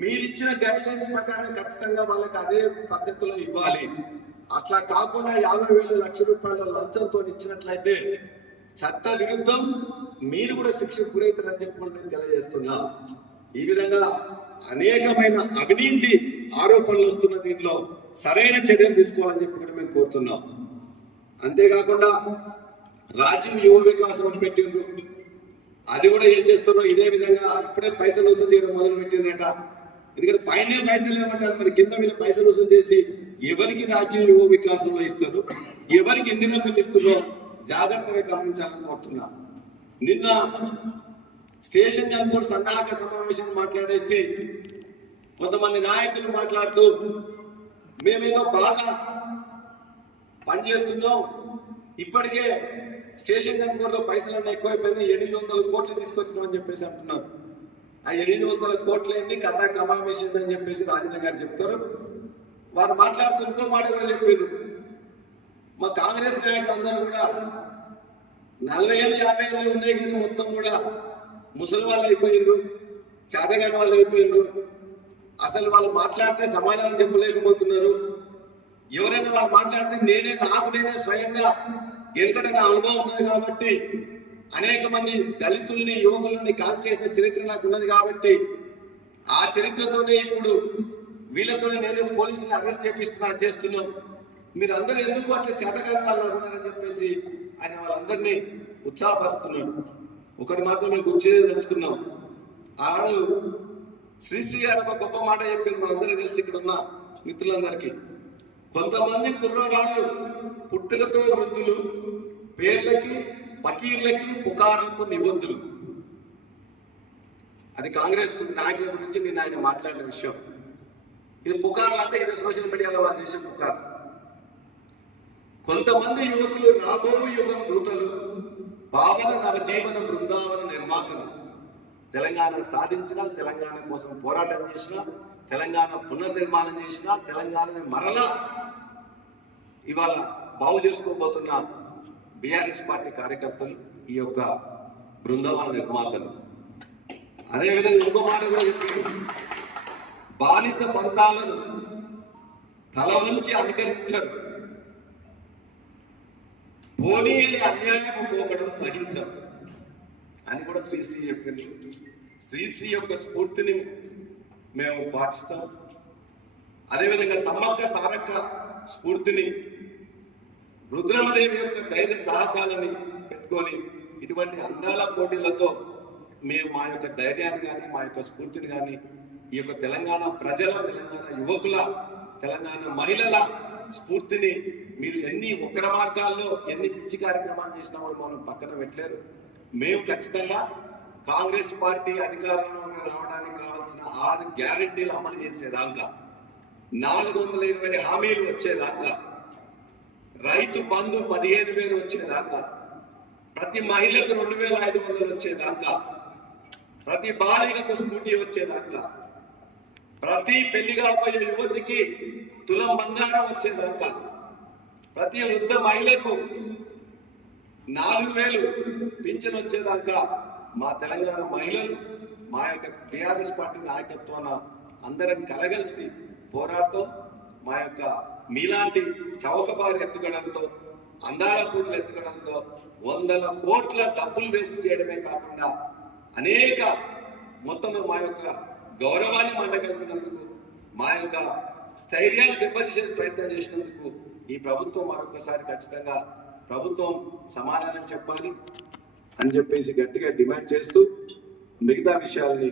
మీరిచ్చిన guide lines ప్రకారం ఖచ్చితంగా వాళ్ళకి అదే పద్ధతిలో ఇవ్వాలి. అట్లా కాకుండా యాభై వేల లక్ష రూపాయల లంచంతో ఇచ్చినట్లయితే చట్ట విరుద్ధం మీరు కూడా శిక్షకు గురవుతారని చెప్పి నేను తెలియజేస్తున్నా. ఈ విధంగా అనేకమైన అవినీతి ఆరోపణలు వస్తున్న దీంట్లో సరైన చర్యలు తీసుకోవాలని చెప్పి కూడా మేము కోరుతున్నాం. అంతేకాకుండా రాజీవ్ యువ వికాసం అని పెట్టిండ్రు. అది కూడా ఏం చేస్తున్నావు ఇదే విధంగా ఇప్పుడే పైసలు వసూలు చేయడం మొదలు పెట్టిందట ఎందుకంటే పైన పైసలు లేవంటారు మరి కింద వీళ్ళు పైసలు వసూలు చేసి ఎవరికి రాజ్యంలో వికాసంలో ఇస్తారు? ఎవరికి ఎన్ని బిల్లు ఇస్తుందో జాగ్రత్తగా గమనించాలని కోరుతున్నా. నిన్న స్టేషన్ జంపూర్ సన్నాహక సమావేశం మాట్లాడేసి కొంతమంది నాయకులు మాట్లాడుతూ మేమేదో బాగా పనిచేస్తున్నాం ఇప్పటికే స్టేషన్ కనుకోలో పైసలు అన్నీ ఎక్కువైపోయింది ఎనిమిది వందల కోట్లు తీసుకొచ్చినామని చెప్పేసి అంటున్నారు. ఆ ఎనిమిది వందల కోట్లు కథా కథ కమామేషన్ అని చెప్పేసి రాజేంద్ర గారు చెప్తారు. వారు మాట్లాడుతూ ఇంకో మాట కూడా చెప్పారు. మా కాంగ్రెస్ నాయకులు అందరూ కూడా నలభై ఏళ్ళు యాభై ఏళ్ళు ఉన్నాయి కానీ మొత్తం కూడా. ముసలి వాళ్ళు అయిపోయిండ్రు చేతగాని వాళ్ళు అయిపోయిండ్రు అసలు వాళ్ళు మాట్లాడితే సమాధానం చెప్పలేకపోతున్నారు. ఎవరైనా వాళ్ళు మాట్లాడితే నేనే నాకు నేనే స్వయంగా ఎందుకంటే నా అనుభవం ఉన్నది కాబట్టి అనేక మంది దళితుల్ని యువకులని కాల్ చేసిన చరిత్ర నాకు ఉన్నది కాబట్టి ఆ చరిత్రతోనే ఇప్పుడు వీళ్ళతోనే నేను పోలీసులు అరెస్ట్ చేపిస్తున్నా చేస్తున్నాం మీరు అందరూ ఎందుకు అట్లా చేతకాని వాళ్ళు ఉన్నారని చెప్పేసి ఆయన వాళ్ళందరినీ ఉత్సాహపరుస్తున్నాడు. ఒకటి మాత్రమే గుర్తు తెలుసుకున్నాం. ఆనాడు శ్రీశ్రీ గారు ఒక గొప్ప మాట చెప్పారు మనందరూ తెలిసి ఇక్కడ ఉన్న మిత్రులందరికీ. కొంతమంది కుర్రవాళ్ళు పుట్టుకతో వృద్ధులు పేర్లకి పకీర్లకి పుకార్లకు నిబంధులు. అది కాంగ్రెస్ నాయకుల గురించి నేను ఆయన మాట్లాడిన విషయం. ఇది పుకార్లు అంటే ఇది సోషల్ మీడియాలో వాళ్ళు చేసిన పుకార్. కొంతమంది యువకులు రాబో యుగం దూతలు పావన నవజీవన బృందావన నిర్మాతలు. తెలంగాణ సాధించిన తెలంగాణ కోసం పోరాటం చేసిన తెలంగాణ పునర్నిర్మాణం చేసిన తెలంగాణని మరలా ఇవాళ బాగు చేసుకోబోతున్న బీఆర్ఎస్ పార్టీ కార్యకర్తలు ఈ యొక్క బృందావన నిర్మాతలు. అదేవిధంగా ఇంకో మాట కూడా చెప్పారు బానిస పంతాలను తల వంచి అనుకరించరు పోనీ అని అన్యాయం పోకడను సహించరు అని కూడా శ్రీశ్రీ చెప్పింది. శ్రీశ్రీ యొక్క స్ఫూర్తిని మేము పాటిస్తాం. అదేవిధంగా సమ్మక్క సారక్క స్ఫూర్తిని రుద్రమదేవి యొక్క ధైర్య సాహసాలని పెట్టుకొని ఇటువంటి అందాల పోటీలతో మేము మా యొక్క ధైర్యాన్ని కానీ మా యొక్క స్ఫూర్తిని కానీ ఈ యొక్క తెలంగాణ ప్రజల తెలంగాణ యువకుల తెలంగాణ మహిళల స్ఫూర్తిని మీరు ఎన్ని వక్ర మార్గాల్లో ఎన్ని పిచ్చి కార్యక్రమాలు చేసినా వాళ్ళు మనం పక్కన పెట్టలేరు. మేము ఖచ్చితంగా కాంగ్రెస్ పార్టీ అధికారంలో రావడానికి కావాల్సిన ఆరు గ్యారంటీలు అమలు చేసేదాకా నాలుగు వందల ఇరవై హామీలు వచ్చేదాకా రైతు బంధు పదిహేను వేలు వచ్చేదాకా. ప్రతి మహిళకు రెండు వేల ఐదు వందలు వచ్చేదాకా. ప్రతి బాలికకు స్కూటీ వచ్చేదాకా. ప్రతి పెళ్ళి కాబోయే యువతికి తులం బంగారం వచ్చేదాకా. ప్రతి వృద్ధ మహిళకు నాలుగు వేలు పింఛన్ వచ్చేదాకా. మా తెలంగాణ మహిళలు మా యొక్క టిఆర్ఎస్ పార్టీ నాయకత్వాన అందరం కలగలిసి పోరాడతాం. మా యొక్క మీలాంటి చౌకబారి ఎత్తుగడలతో అందాల పూటల ఎత్తుగడలతో వందల కోట్ల డబ్బులు వేస్ట్ చేయడమే కాకుండా అనేక మొత్తం మా యొక్క గౌరవాన్ని మండగలిపినందుకు మా యొక్క స్థైర్యాన్ని దెబ్బతీసే ప్రయత్నం చేసినందుకు ఈ ప్రభుత్వం మరొకసారి ఖచ్చితంగా ప్రభుత్వం సమాధానం చెప్పాలి అని చెప్పేసి గట్టిగా డిమాండ్ చేస్తూ మిగతా విషయాల్ని